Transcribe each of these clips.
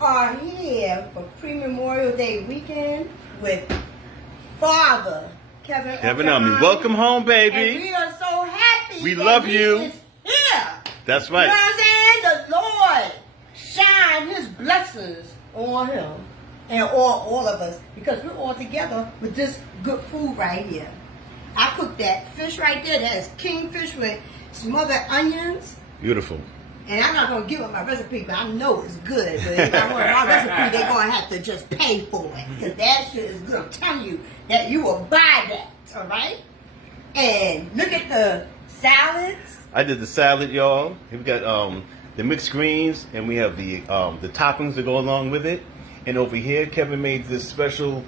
are here for pre-Memorial Day weekend with Father Kevin Omni. Welcome home, baby. And we are so happy. We love you. He is here. That's right. You know what I'm saying? The Lord shine His blessings on him and all of us, because we're all together with this good food right here. I cooked that fish right there. That is kingfish with smothered onions. Beautiful. And I'm not going to give up my recipe, but I know it's good. But if I want my recipe, they're going to have to just pay for it. Because that shit is good. I'm telling you that you will buy that. All right? And look at the salads. I did the salad, y'all. We got the mixed greens, and we have the toppings that go along with it. And over here, Kevin made this special,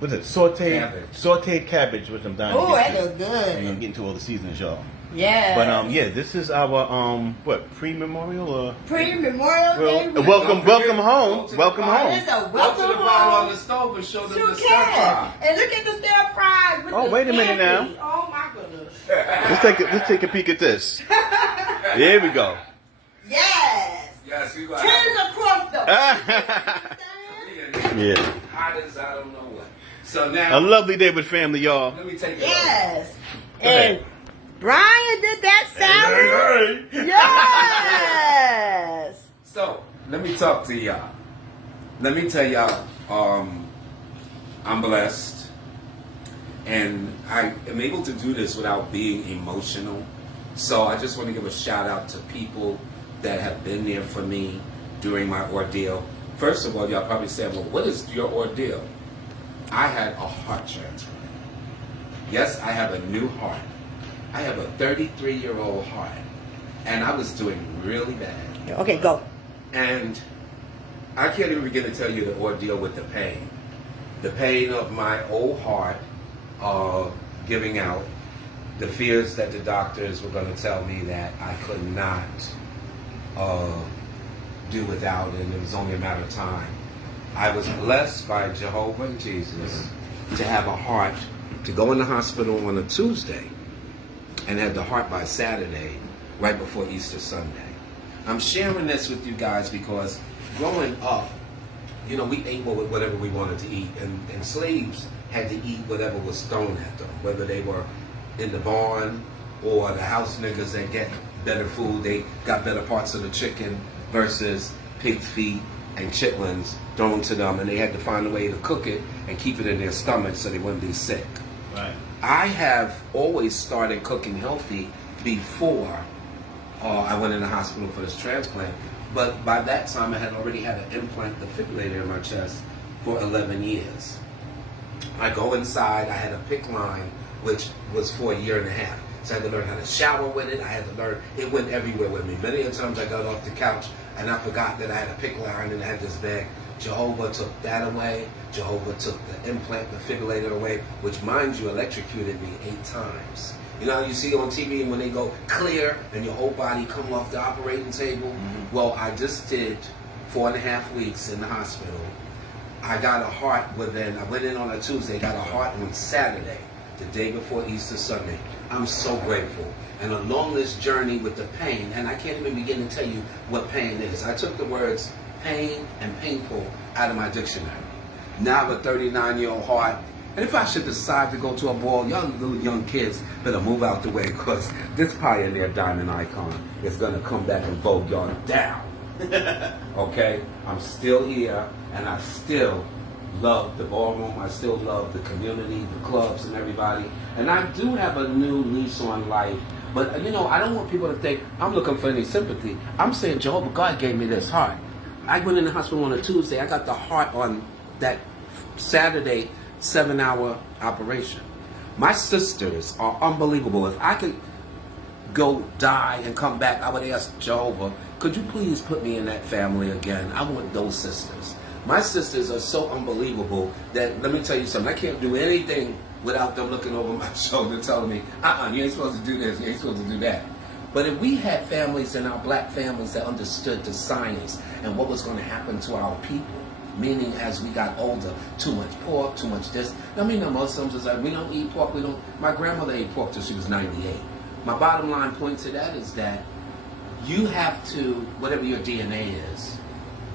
what's it, sauteed cabbage, which I'm dying to get to. Oh, that looks good. And I'm getting to all the seasons, y'all. Yeah. But yeah, this is our pre-memorial or pre-Memorial Day. Welcome home. Welcome home. It's a Go to welcome the home. bottle on the stove and show them the stir fry. And look at the stir fry with Oh, the wait a minute candy. now. Oh my goodness. Let's take a peek at this. Here we go. Yes. Yes, you got Tens across the. Yeah. hot as I don't know what. So now, A lovely day with family, y'all. let me take it. Yes. ahead. And Brian did that salad. Hey. Yes. So let me talk to y'all. Let me tell y'all, I'm blessed, and I am able to do this without being emotional. So I just want to give a shout out to people that have been there for me during my ordeal. First of all, y'all probably said, well, what is your ordeal? I had a heart transplant. Yes, I have a new heart. I have a 33-year-old heart, and I was doing really bad. Okay, go. And I can't even begin to tell you the ordeal with the pain. The pain of my old heart giving out, the fears that the doctors were going to tell me that I could not do without, and it was only a matter of time. I was blessed by Jehovah and Jesus to have a heart, to go in the hospital on a Tuesday and had the heart by Saturday, right before Easter Sunday. I'm sharing this with you guys because growing up, you know, we ate whatever we wanted to eat, and slaves had to eat whatever was thrown at them, whether they were in the barn or the house niggas that get better food. They got better parts of the chicken versus pig's feet and chitlins thrown to them, and they had to find a way to cook it and keep it in their stomach so they wouldn't be sick. Right. I have always started cooking healthy before I went in the hospital for this transplant, but by that time I had already had an implant defibrillator in my chest for 11 years. I go inside, I had a PICC line, which was for a year and a half. So I had to learn how to shower with it. I had to learn, it went everywhere with me. Many a times I got off the couch and I forgot that I had a PICC line and I had this bag. Jehovah took that away. Jehovah took the implant defibrillator away, which, mind you, electrocuted me 8 times. You know how you see on TV when they go clear and your whole body come off the operating table? Mm-hmm. Well, I just did 4.5 weeks in the hospital. I got a heart I went in on a Tuesday, got a heart on Saturday, the day before Easter Sunday. I'm so grateful. And along this journey with the pain, and I can't even begin to tell you what pain is. I took the words pain and painful out of my dictionary. Now I have a 39-year-old heart, and if I should decide to go to a ball, y'all little young kids better move out the way, because this pioneer diamond icon is going to come back and vote y'all down. Okay? I'm still here, and I still love the ballroom. I still love the community, the clubs, and everybody. And I do have a new lease on life. But, you know, I don't want people to think I'm looking for any sympathy. I'm saying Jehovah God gave me this heart. I went in the hospital on a Tuesday. I got the heart on that Saturday 7-hour operation. My sisters are unbelievable. If I could go die and come back, I would ask Jehovah, could you please put me in that family again? I want those sisters. My sisters are so unbelievable that, let me tell you something, I can't do anything without them looking over my shoulder telling me, you ain't supposed to do this, you ain't supposed to do that. But if we had families in our black families that understood the science and what was going to happen to our people, meaning as we got older, too much pork, too much this. I mean, the Muslims is like, we don't eat pork, my grandmother ate pork till she was 98. My bottom line point to that is that you have to, whatever your DNA is,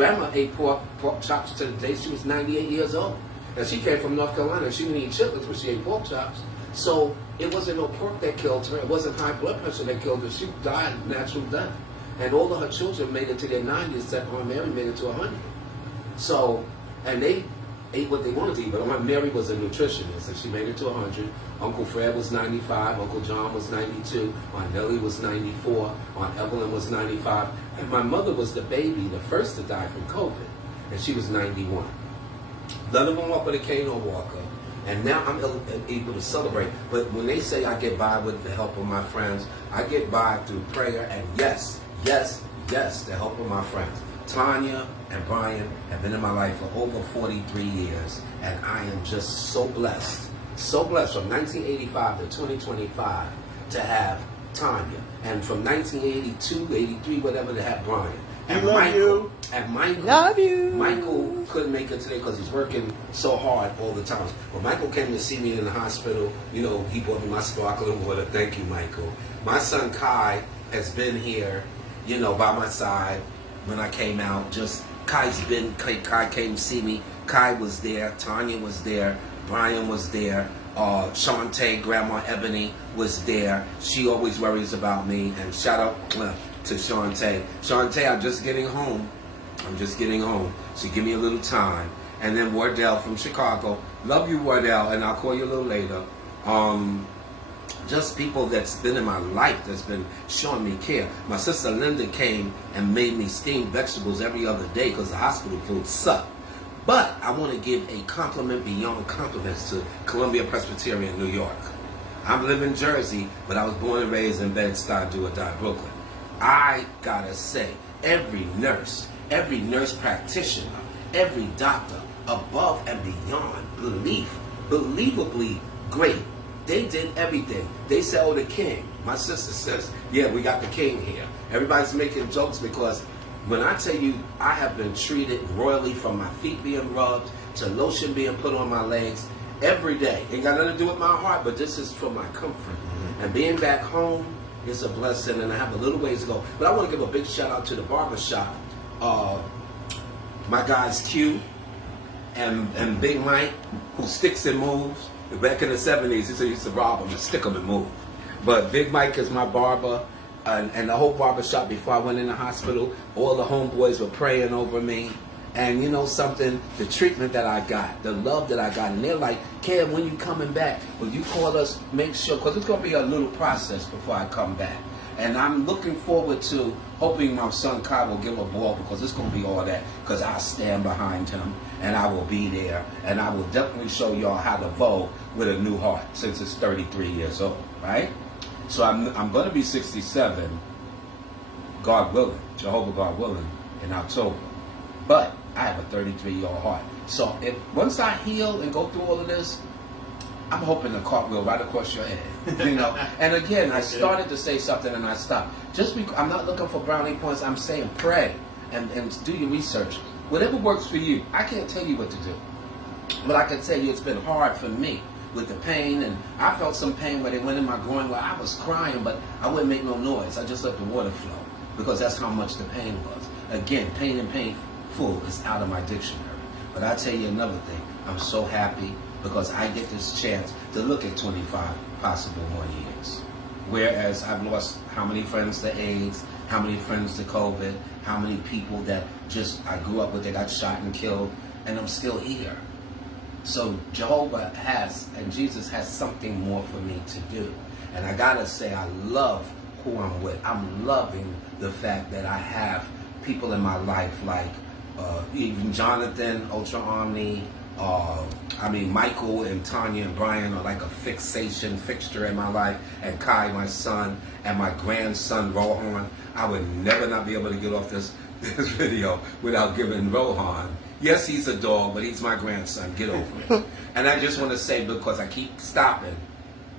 Grandma ate pork chops to the day she was 98 years old. And she came from North Carolina, and she didn't eat chitlins, but she ate pork chops. So it wasn't no pork that killed her. It wasn't high blood pressure that killed her. She died natural death. And all of her children made it to their 90s, except Aunt Mary made it to 100. So, and they ate what they wanted to eat, but Aunt Mary was a nutritionist, and she made it to 100. Uncle Fred was 95, Uncle John was 92, Aunt Nellie was 94, Aunt Evelyn was 95, and my mother was the baby, the first to die from COVID, and she was 91. None of them walk with a cane or walker, and now I'm able to celebrate. But when they say I get by with the help of my friends, I get by through prayer, and yes, the help of my friends. Tanya and Brian have been in my life for over 43 years, and I am just so blessed from 1985 to 2025 to have Tanya, and from 1982, 83, whatever, to have Brian. And Michael, Love you. Michael couldn't make it today because he's working so hard all the time. When Michael came to see me in the hospital, you know, he bought me my sparkling water. Thank you, Michael. My son Kai has been here, you know, by my side when I came out. Kai came to see me. Kai was there. Tanya was there. Brian was there. Shantae, Grandma Ebony was there. She always worries about me. And shout out to Shantae. Shantae, I'm just getting home. So give me a little time. And then Wardell from Chicago. Love you, Wardell, and I'll call you a little later. Just people that's been in my life that's been showing me care. My sister Linda came and made me steamed vegetables every other day because the hospital food sucked. But I want to give a compliment beyond compliments to Columbia Presbyterian, New York. I live in Jersey, but I was born and raised in Bed-Stuy, do-or-die, Brooklyn. I gotta say, every nurse practitioner, every doctor, above and beyond believably great. They did everything. They said, oh, the king. My sister says, yeah, we got the king here. Everybody's making jokes because when I tell you I have been treated royally, from my feet being rubbed to lotion being put on my legs every day. Ain't got nothing to do with my heart, but this is for my comfort. Mm-hmm. And being back home is a blessing, and I have a little ways to go. But I want to give a big shout out to the barbershop. My guys Q and Big Mike, who sticks and moves. Back in the 70s, he used to rob them and stick them and move. But Big Mike is my barber, and the whole barbershop before I went in the hospital, all the homeboys were praying over me. And you know something, the treatment that I got, the love that I got, and they're like, Kev, when you coming back, will you call us, make sure, because it's going to be a little process before I come back. And I'm looking forward to hoping my son Kai will give a ball, because it's going to be all that, because I'll stand behind him, and I will be there, and I will definitely show y'all how to vote with a new heart, since it's 33 years old, right? So I'm going to be 67, God willing, Jehovah God willing, in October. But I have a 33-year-old heart. So once I heal and go through all of this, I'm hoping the cartwheel right across your head, you know. And again, I started to say something and I stopped. Just because I'm not looking for brownie points. I'm saying pray and do your research. Whatever works for you. I can't tell you what to do, but I can tell you it's been hard for me with the pain. And I felt some pain where they went in my groin where I was crying, but I wouldn't make no noise. I just let the water flow, because that's how much the pain was. Again, pain and painful is out of my dictionary. But I tell you another thing. I'm so happy, because I get this chance to look at 25 possible more years. Whereas I've lost how many friends to AIDS, how many friends to COVID, how many people that just I grew up with that got shot and killed, and I'm still here. So Jehovah has, and Jesus has something more for me to do. And I gotta say, I love who I'm with. I'm loving the fact that I have people in my life like even Jonathan, Ultra Omni, Michael and Tanya and Brian are like a fixture in my life, and Kai, my son, and my grandson, Rohan. I would never not be able to get off this video without giving Rohan. Yes, he's a dog, but he's my grandson. Get over it. And I just want to say, because I keep stopping,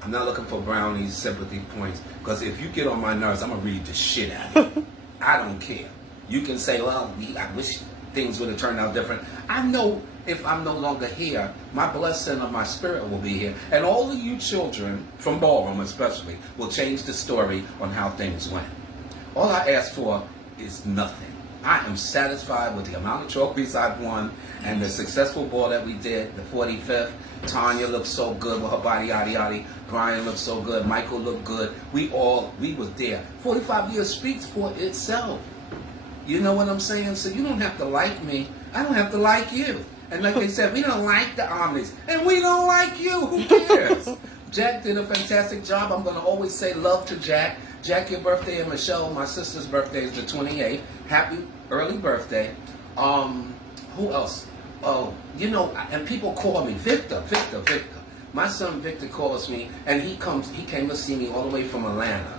I'm not looking for brownies, sympathy points, because if you get on my nerves, I'm going to read the shit out of you. I don't care. You can say, well, I wish things would have turned out different. I know if I'm no longer here, my blessing of my spirit will be here. And all of you children, from Ballroom especially, will change the story on how things went. All I ask for is nothing. I am satisfied with the amount of trophies I've won and the successful ball that we did, the 45th. Tanya looked so good with her body, yada yada. Brian looked so good. Michael looked good. We was there. 45 years speaks for itself. You know what I'm saying? So you don't have to like me. I don't have to like you. And like they said, we don't like the Omnis. And we don't like you. Who cares? Jack did a fantastic job. I'm going to always say love to Jack. Jack, your birthday, and Michelle, my sister's birthday, is the 28th. Happy early birthday. Who else? Oh, you know, and people call me Victor. My son Victor calls me, and he came to see me all the way from Atlanta,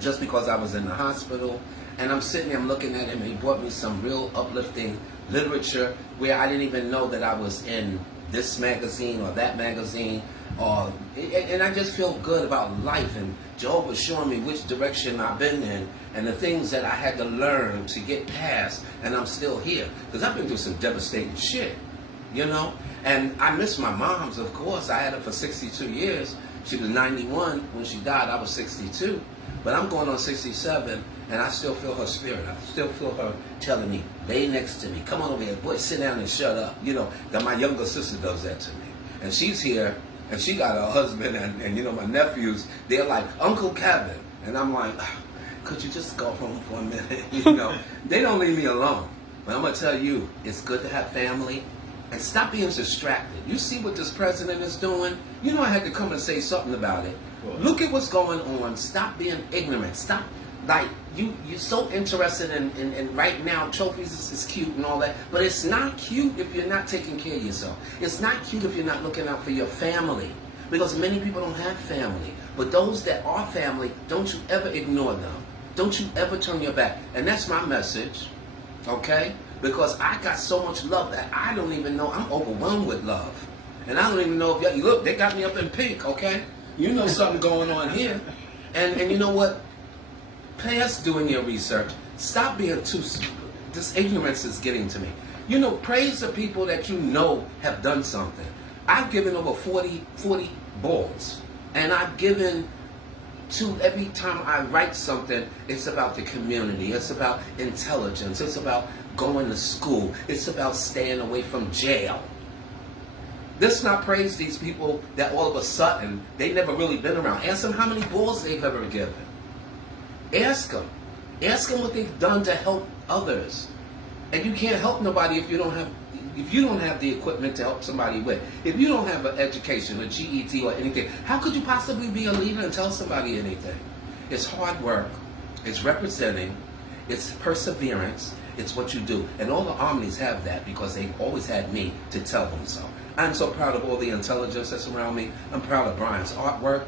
just because I was in the hospital. And I'm sitting there, I'm looking at him, and he brought me some real uplifting literature where I didn't even know that I was in this magazine or that magazine. And I just feel good about life, and Jehovah's showing me which direction I've been in and the things that I had to learn to get past, and I'm still here. Because I've been through some devastating shit, you know? And I miss my mom's, of course. I had her for 62 years. She was 91 when she died. I was 62. But I'm going on 67, and I still feel her spirit. I still feel her telling me, lay next to me. Come on over here. Boy, sit down and shut up. You know, that my younger sister does that to me. And she's here, and she got her husband, and you know, my nephews, they're like, Uncle Kevin. And I'm like, could you just go home for a minute? You know, they don't leave me alone. But I'm going to tell you, it's good to have family. And stop being distracted. You see what this president is doing? You know I had to come and say something about it. Look at what's going on. Stop being ignorant. Stop, like, you're so interested in right now, trophies is cute and all that, but it's not cute if you're not taking care of yourself. It's not cute if you're not looking out for your family, because many people don't have family. But those that are family, don't you ever ignore them. Don't you ever turn your back. And that's my message, okay? Because I got so much love that I don't even know. I'm overwhelmed with love. And I don't even know if you look, they got me up in pink, okay? You know something going on here. And you know what? Past doing your research, stop being too, this ignorance is getting to me. You know, praise the people that you know have done something. I've given over 40 balls. And I've given to, every time I write something, it's about the community. It's about intelligence. It's about going to school. It's about staying away from jail. Let's not praise these people that all of a sudden, they never really been around. Ask them how many balls they've ever given. Ask them. Ask them what they've done to help others. And you can't help nobody if you don't have the equipment to help somebody with. If you don't have an education, a GED or anything, how could you possibly be a leader and tell somebody anything? It's hard work. It's representing. It's perseverance. It's what you do. And all the Omnis have that because they've always had me to tell them so. I'm so proud of all the intelligence that's around me. I'm proud of Brian's artwork.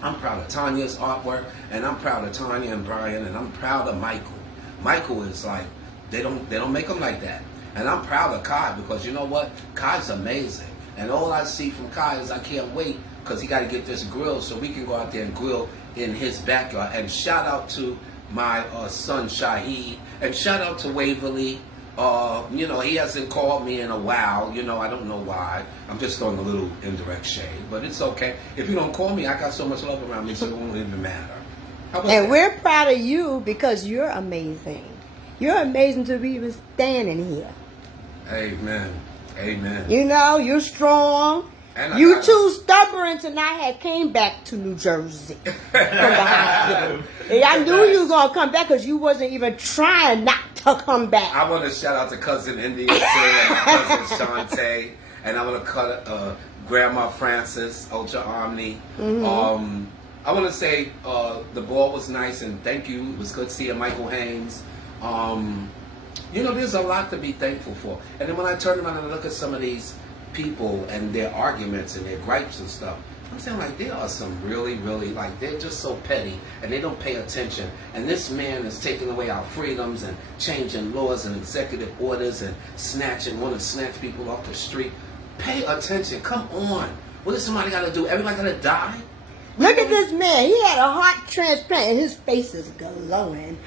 I'm proud of Tanya's artwork. And I'm proud of Tanya and Brian. And I'm proud of Michael. Michael is like, they don't make him like that. And I'm proud of Kai because you know what? Kai's amazing. And all I see from Kai is I can't wait because he got to get this grill so we can go out there and grill in his backyard. And shout out to my son Shahid. And shout out to Waverly. You know, he hasn't called me in a while. You know, I don't know why. I'm just throwing a little indirect shade. But it's okay. If you don't call me, I got so much love around me, so it won't even matter. And we're proud of you because you're amazing. You're amazing to be even standing here. Amen. Amen. You know, you're strong. And you too stubborn tonight had came back to New Jersey from the hospital. And I knew you were going to come back because you wasn't even trying not to come back. I want to shout out to Cousin India too, and Cousin Shantae. And I want to cut Grandma Francis, Ultra Omni. Mm-hmm. I want to say the ball was nice and thank you. It was good seeing Michael Haynes. You know, there's a lot to be thankful for. And then when I turn around and look at some of these people and their arguments and their gripes and stuff, I'm saying like there are some really, really, like they're just so petty and they don't pay attention. And this man is taking away our freedoms and changing laws and executive orders and want to snatch people off the street. Pay attention. Come on. What does somebody got to do? Everybody got to die? Look at this man. He had a heart transplant and his face is glowing.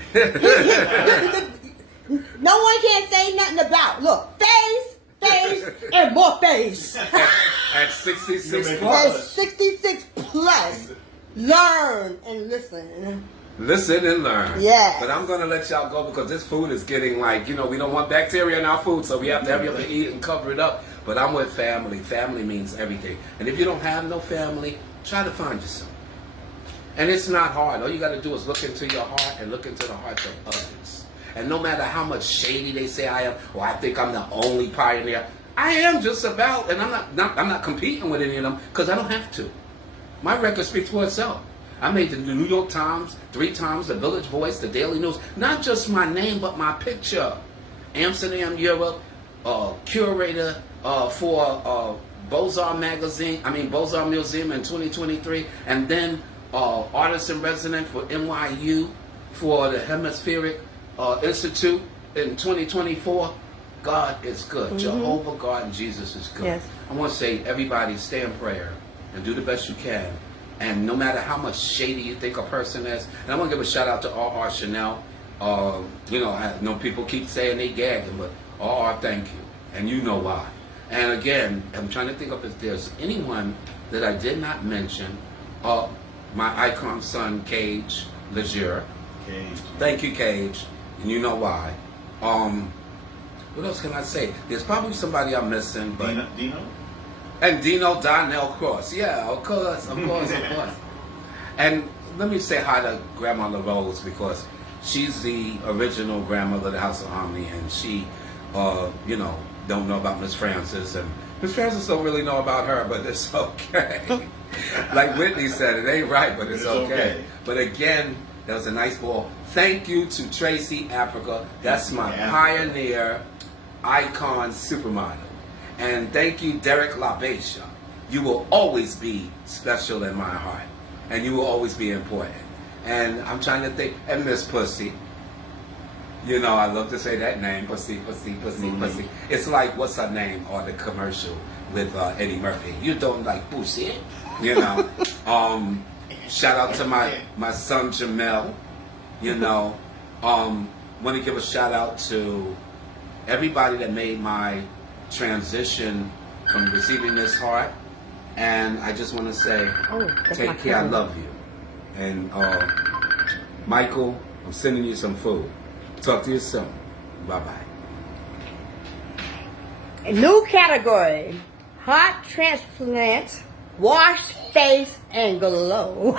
No one can say nothing about. Look, face, and more face. At 66 plus. At 66 plus. Learn and listen. Listen and learn. Yes. But I'm going to let y'all go because this food is getting like, you know, we don't want bacteria in our food, so we have to hurry up and eat and cover it up. But I'm with family. Family means everything. And if you don't have no family, try to find you some. And it's not hard. All you got to do is look into your heart and look into the hearts of others. And no matter how much shady they say I am, or I think I'm the only pioneer, I am just about, and I'm not competing with any of them because I don't have to. My record speaks for itself. I made the New York Times 3 times, the Village Voice, the Daily News. Not just my name, but my picture. Amsterdam, Europe, curator for Beaux-Arts Museum in 2023, and then artist in resident for NYU for the Hemispheric Institute in 2024. God is good. Jehovah God and Jesus is good. Yes. I want to say, everybody, stay in prayer and do the best you can. And no matter how much shady you think a person is, and I want to give a shout out to R.R. Chanel. You know, I know people keep saying they gagging, but R.R., thank you. And you know why. And again, I'm trying to think of if there's anyone that I did not mention. My icon son, Cage Lejeune. Cage. Thank you, Cage. And you know why. What else can I say? There's probably somebody I'm missing, but Dino? And Dino Donnell Cross. Yeah, of course. And let me say hi to Grandmother Rose because she's the original grandmother of the House of Omni, and she, you know, don't know about Miss Francis, and Miss Francis don't really know about her, but it's okay. Like Whitney said, it ain't right, but it's okay. But again, that was a nice ball. Thank you to Tracy Africa. That's my pioneer, icon, supermodel. And thank you, Derek LaBeisha. You will always be special in my heart. And you will always be important. And I'm trying to think, and Miss Pussy. You know, I love to say that name, Pussy, Pussy, Pussy, Pussy. It's like, what's her name, or the commercial with Eddie Murphy. You don't like Pussy, you know. Shout out to my son, Jamel. You know, want to give a shout out to everybody that made my transition from receiving this heart. And I just want to say, take care, I love you. And Michael, I'm sending you some food. Talk to you soon. Bye-bye. A new category, heart transplant, wash face and glow.